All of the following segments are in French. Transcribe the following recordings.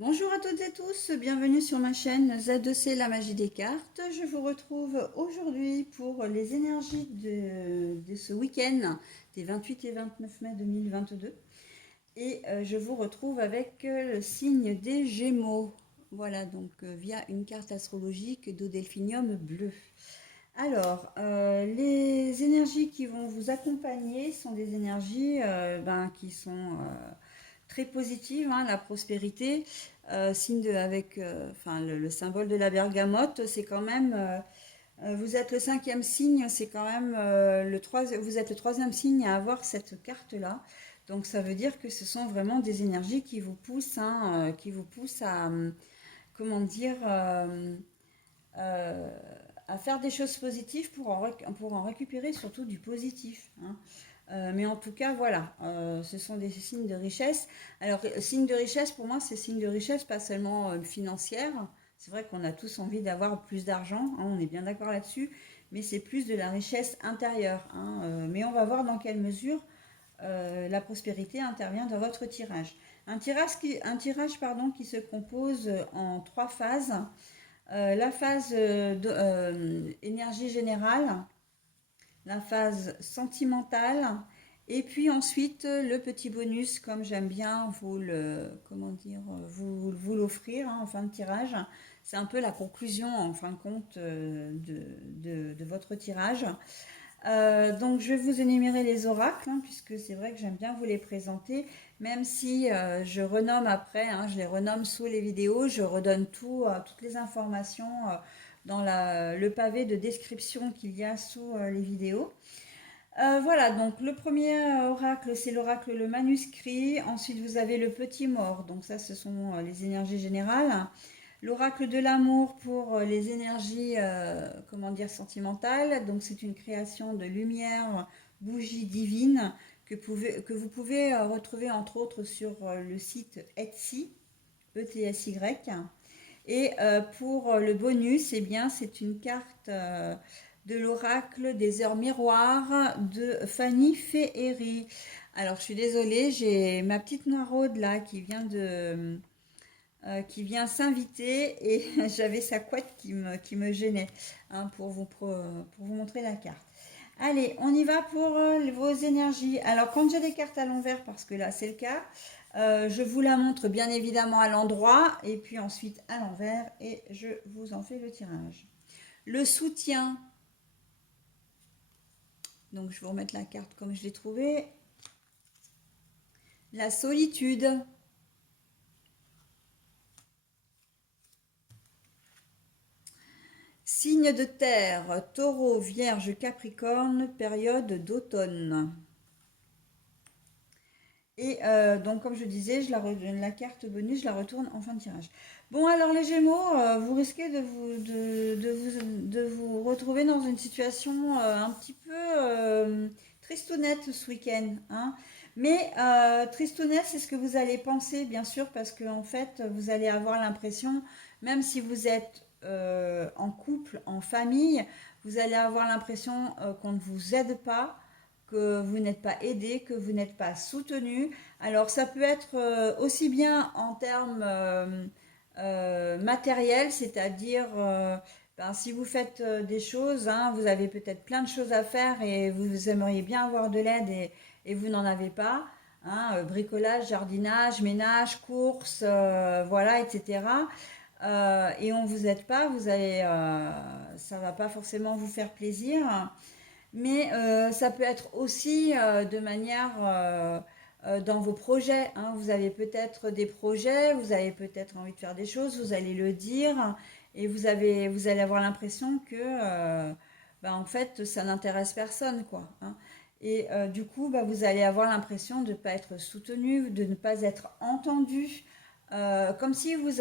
Bonjour à toutes et tous, bienvenue sur ma chaîne Z2C La Magie des Cartes. Je vous retrouve aujourd'hui pour les énergies de ce week-end des 28 et 29 mai 2022. Et je vous retrouve avec le signe des Gémeaux. Voilà, donc via une carte astrologique de Delphinium bleu. Alors, les énergies qui vont vous accompagner sont des énergies qui sont très positives, hein, la prospérité, signe de, avec enfin, le symbole de la bergamote, c'est quand même, vous êtes le cinquième signe, c'est quand même vous êtes le troisième signe à avoir cette carte-là. Donc ça veut dire que ce sont vraiment des énergies qui vous poussent, hein, qui vous poussent à, comment dire, euh, à faire des choses positives pour en récupérer surtout du positif, hein. Mais en tout cas, voilà, ce sont des signes de richesse. Alors, signe de richesse, pour moi, c'est signe de richesse, pas seulement financière. C'est vrai qu'on a tous envie d'avoir plus d'argent, hein, on est bien d'accord là-dessus, mais c'est plus de la richesse intérieure, hein. Mais on va voir dans quelle mesure la prospérité intervient dans votre tirage. Un tirage pardon, qui se compose en trois phases. La phase énergie générale, la phase sentimentale, et puis ensuite le petit bonus, comme j'aime bien vous le, comment dire, vous l'offrir, hein, en fin de tirage. C'est un peu la conclusion en fin de compte de votre tirage. Donc je vais vous énumérer les oracles, hein, puisque c'est vrai que j'aime bien vous les présenter, même si je renomme après, hein, je les renomme sous les vidéos, je redonne toutes les informations dans le pavé de description qu'il y a sous les vidéos. Voilà, donc le premier oracle, c'est l'oracle le manuscrit. Ensuite, vous avez le petit mort, donc ça, ce sont les énergies générales. L'oracle de l'amour pour les énergies, comment dire, sentimentales. Donc c'est une création de lumière, bougie divine que vous pouvez retrouver entre autres sur le site Etsy, E-T-S-Y. Et pour le bonus, eh bien, c'est une carte de l'oracle des heures miroirs de Fanny Féhéry. Alors, je suis désolée, j'ai ma petite noiraude là qui vient s'inviter et j'avais sa couette qui me gênait, hein, pour vous montrer la carte. Allez, on y va pour vos énergies. Alors, quand j'ai des cartes à l'envers, parce que là c'est le cas, je vous la montre bien évidemment à l'endroit et puis ensuite à l'envers et je vous en fais le tirage. Le soutien, donc je vais vous remettre la carte comme je l'ai trouvée. La solitude, signe de terre, taureau, vierge, capricorne, période d'automne. Et donc, comme je disais, la carte bonus, je la retourne en fin de tirage. Bon, alors les Gémeaux, vous risquez de vous retrouver dans une situation un petit peu tristounette ce week-end, hein. Mais tristounette, c'est ce que vous allez penser, bien sûr, parce que en fait, vous allez avoir l'impression, même si vous êtes en couple, en famille, vous allez avoir l'impression qu'on ne vous aide pas, que vous n'êtes pas aidé, que vous n'êtes pas soutenu. Alors ça peut être aussi bien en termes matériels, c'est-à-dire si vous faites des choses, hein, vous avez peut-être plein de choses à faire et vous aimeriez bien avoir de l'aide et vous n'en avez pas. Hein, bricolage, jardinage, ménage, courses, voilà, etc. Et on vous aide pas, ça va pas forcément vous faire plaisir. Mais ça peut être aussi de manière dans vos projets, hein. Vous avez peut-être des projets, vous avez peut-être envie de faire des choses, vous allez le dire et vous allez avoir l'impression que en fait ça n'intéresse personne, quoi, hein. Et du coup, vous allez avoir l'impression de ne pas être soutenu, de ne pas être entendu, comme si vous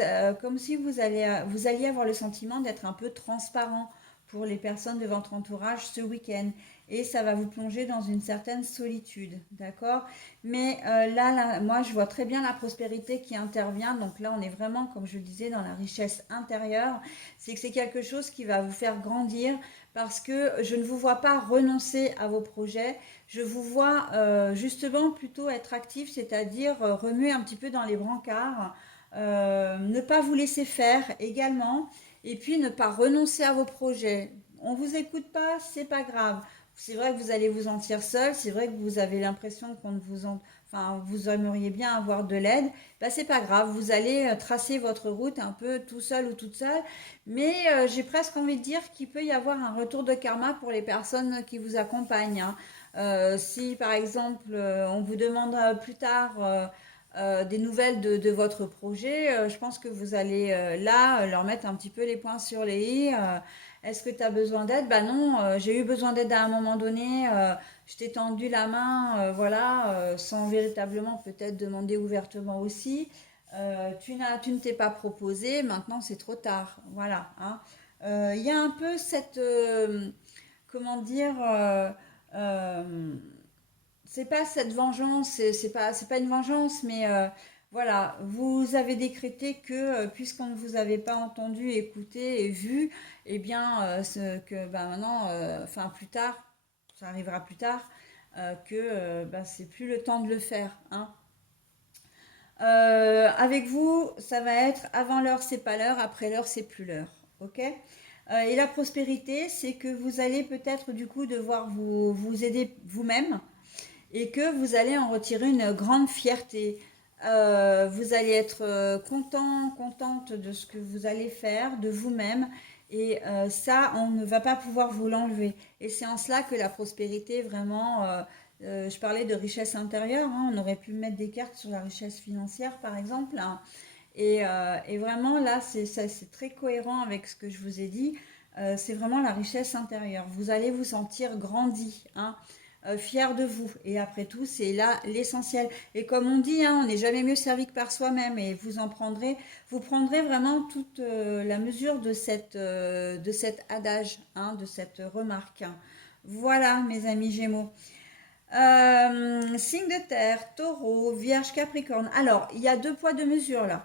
alliez avoir le sentiment d'être un peu transparent pour les personnes de votre entourage ce week-end. Et ça va vous plonger dans une certaine solitude, d'accord? Mais là, moi, je vois très bien la prospérité qui intervient. Donc là, on est vraiment, comme je le disais, dans la richesse intérieure. C'est que c'est quelque chose qui va vous faire grandir parce que je ne vous vois pas renoncer à vos projets. Je vous vois justement plutôt être actif, c'est-à-dire remuer un petit peu dans les brancards. Ne pas vous laisser faire également, et puis ne pas renoncer à vos projets. On vous écoute pas, c'est pas grave. C'est vrai que vous allez vous sentir seul, c'est vrai que vous avez l'impression qu'on ne vous en... Enfin, vous aimeriez bien avoir de l'aide. Ben, c'est pas grave, vous allez tracer votre route un peu tout seul ou toute seule. Mais j'ai presque envie de dire qu'il peut y avoir un retour de karma pour les personnes qui vous accompagnent, hein. Si par exemple on vous demande plus tard des nouvelles de votre projet, je pense que vous allez là leur mettre un petit peu les points sur les i. Est-ce que tu as besoin d'aide? Bah non, j'ai eu besoin d'aide à un moment donné. Je t'ai tendu la main, voilà, sans véritablement peut-être demander ouvertement aussi. Tu ne t'es pas proposé, maintenant c'est trop tard. Voilà, hein. Il y a un peu cette, comment dire, euh, c'est pas cette vengeance, c'est pas une vengeance, mais voilà, vous avez décrété que puisqu'on ne vous avait pas entendu, écouté et vu, eh bien, que bah, maintenant, enfin plus tard, ça arrivera plus tard, que bah, c'est plus le temps de le faire, hein. Avec vous, ça va être avant l'heure, c'est pas l'heure, après l'heure, c'est plus l'heure, ok? Et la prospérité, c'est que vous allez peut-être du coup devoir vous aider vous-même et que vous allez en retirer une grande fierté. Vous allez être content, contente de ce que vous allez faire, de vous-même, et ça, on ne va pas pouvoir vous l'enlever. Et c'est en cela que la prospérité, vraiment, je parlais de richesse intérieure, hein, on aurait pu mettre des cartes sur la richesse financière, par exemple, hein. Et vraiment, là, c'est très cohérent avec ce que je vous ai dit. C'est vraiment la richesse intérieure. Vous allez vous sentir grandi, hein, fier de vous. Et après tout, c'est là l'essentiel. Et comme on dit, hein, on n'est jamais mieux servi que par soi-même. Et vous prendrez vraiment toute la mesure de cet adage, hein, de cette remarque. Voilà, mes amis Gémeaux. Signe de terre, taureau, vierge, capricorne. Alors, il y a deux poids, deux mesures là.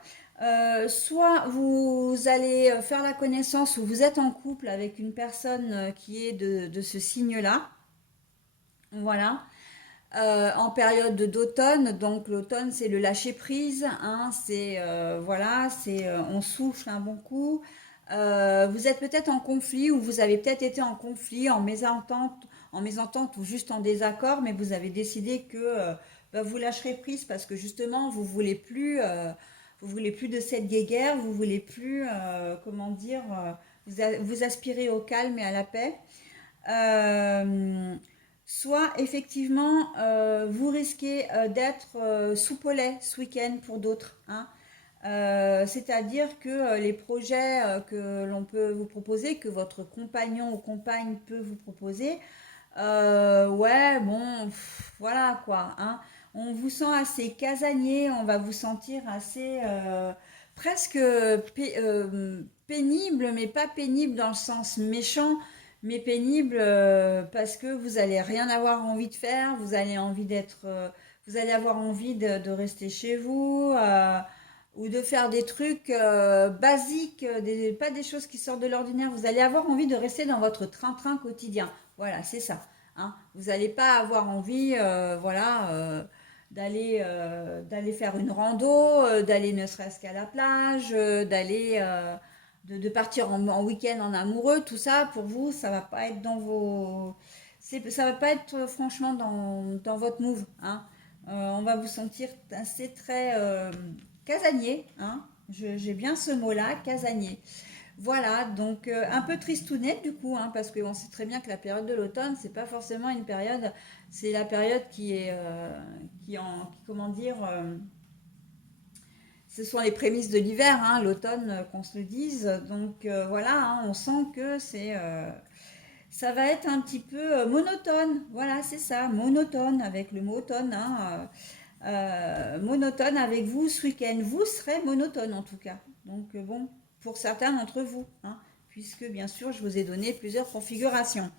Soit vous allez faire la connaissance ou vous êtes en couple avec une personne qui est de ce signe-là. Voilà. En période d'automne, donc l'automne c'est le lâcher prise, hein, c'est voilà, c'est on souffle un bon coup. Vous êtes peut-être en conflit ou vous avez peut-être été en conflit, en mésentente ou juste en désaccord, mais vous avez décidé que bah, vous lâcherez prise parce que justement vous voulez plus de cette guéguerre, vous voulez plus, comment dire, vous aspirez au calme et à la paix. Euh, Soit effectivement vous risquez d'être sous polais ce week-end pour d'autres, hein. C'est-à-dire que les projets que l'on peut vous proposer, que votre compagnon ou compagne peut vous proposer, ouais, bon, voilà quoi, hein. On vous sent assez casanier, on va vous sentir assez presque pénible, mais pas pénible dans le sens méchant, mais pénible parce que vous allez rien avoir envie de faire, vous allez avoir envie de rester chez vous. Ou de faire des trucs basiques, pas des choses qui sortent de l'ordinaire. Vous allez avoir envie de rester dans votre train-train quotidien. Voilà, c'est ça, hein. Vous n'allez pas avoir envie, voilà, d'aller faire une rando, d'aller ne serait-ce qu'à la plage, de partir en week-end en amoureux. Tout ça, pour vous, ça va pas être dans vos, ça va pas être franchement dans votre move, hein. On va vous sentir assez très casanier, hein. J'ai bien ce mot-là, casanier. Voilà, donc un peu tristounette du coup, hein, parce qu'on sait très bien que la période de l'automne, c'est pas forcément une période, c'est la période comment dire, ce sont les prémices de l'hiver, hein, l'automne, qu'on se le dise. Donc voilà, hein, on sent que ça va être un petit peu monotone. Voilà, c'est ça, monotone avec le mot automne, hein, monotone avec vous ce week-end. Vous serez monotone en tout cas. Donc bon, pour certains d'entre vous, hein, puisque bien sûr je vous ai donné plusieurs configurations.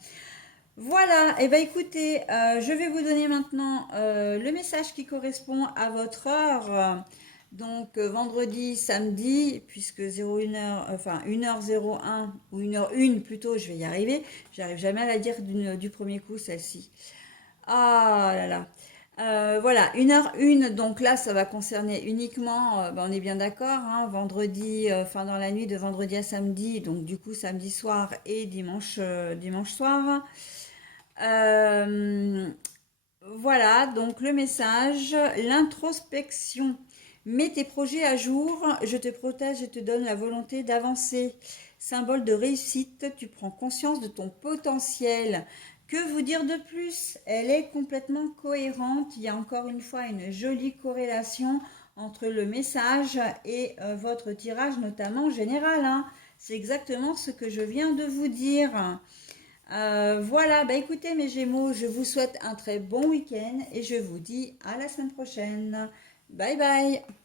Voilà, et bien écoutez, je vais vous donner maintenant le message qui correspond à votre heure. Donc vendredi, samedi, puisque 01h, enfin 1h01 ou 1h01 plutôt, je vais y arriver. J'arrive jamais à la dire du premier coup, celle-ci. Ah là là. Voilà, 1h01, donc là, ça va concerner uniquement, on est bien d'accord, hein, vendredi, enfin dans la nuit de vendredi à samedi, donc du coup samedi soir et dimanche soir. Euh, voilà, donc le message, l'introspection. Mets tes projets à jour, je te protège et te donne la volonté d'avancer. Symbole de réussite, tu prends conscience de ton potentiel. Que vous dire de plus? Elle est complètement cohérente. Il y a encore une fois une jolie corrélation entre le message et votre tirage, notamment général, hein. C'est exactement ce que je viens de vous dire. Voilà, bah écoutez mes Gémeaux, je vous souhaite un très bon week-end et je vous dis à la semaine prochaine. Bye bye.